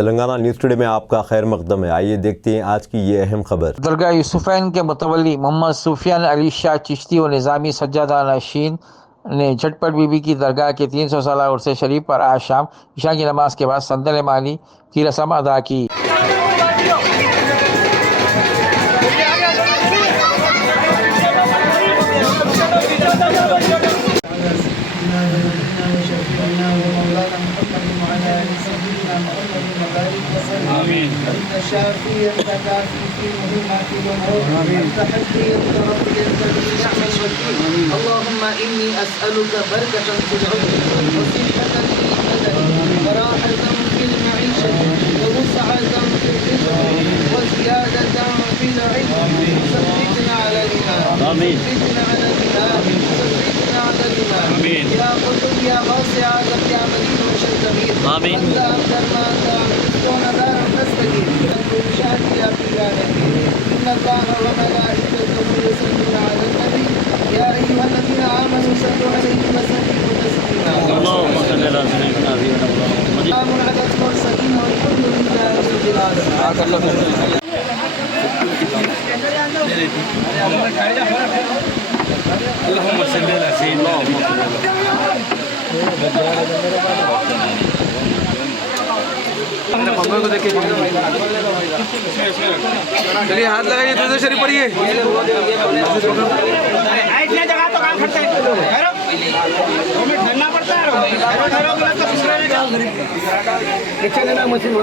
Telangana news today में आपका खैर मकदम है। आइए देखते हैं आज की ये अहम खबर। दरगाह यूसुफैन के मुतवल्ली मोहम्मद सुफियान अली शाह चिश्ती और निज़ामी सज्जादा नशीन ने झटपट बीबी की दरगाह के 300 साला उर्स शरीफ पर आज शाम इशा की नमाज के बाद संदल माली की रस्म अदा की। اللهم إني أسألك بركة في العلم وصحة في البدن وراحة في المعيشة ووسعة في الرزق وزيادة في العلم. ثبتنا على الإيمان، ثبتنا على الإيمان، ثبتنا على الإيمان. يا قطب يا واسع يا مدين وشتمين. آمين. لا أقدر ما تكون دار نستجيب كل شهر يا بلاد. إن الله وملائكته يصلون على النبي يا أيها الذين آمنوا صلوا عليه وسلموا تسليما. اللهم صل على سيدنا محمد. سلام على المرسلين والحمد لله رب العالمين. اللهم صل على سيدنا मंगल को देखिए, चलिए हाथ लगाइए, तो शरीफ पढ़िए। जगह तो काम करते हैं, पड़ता है।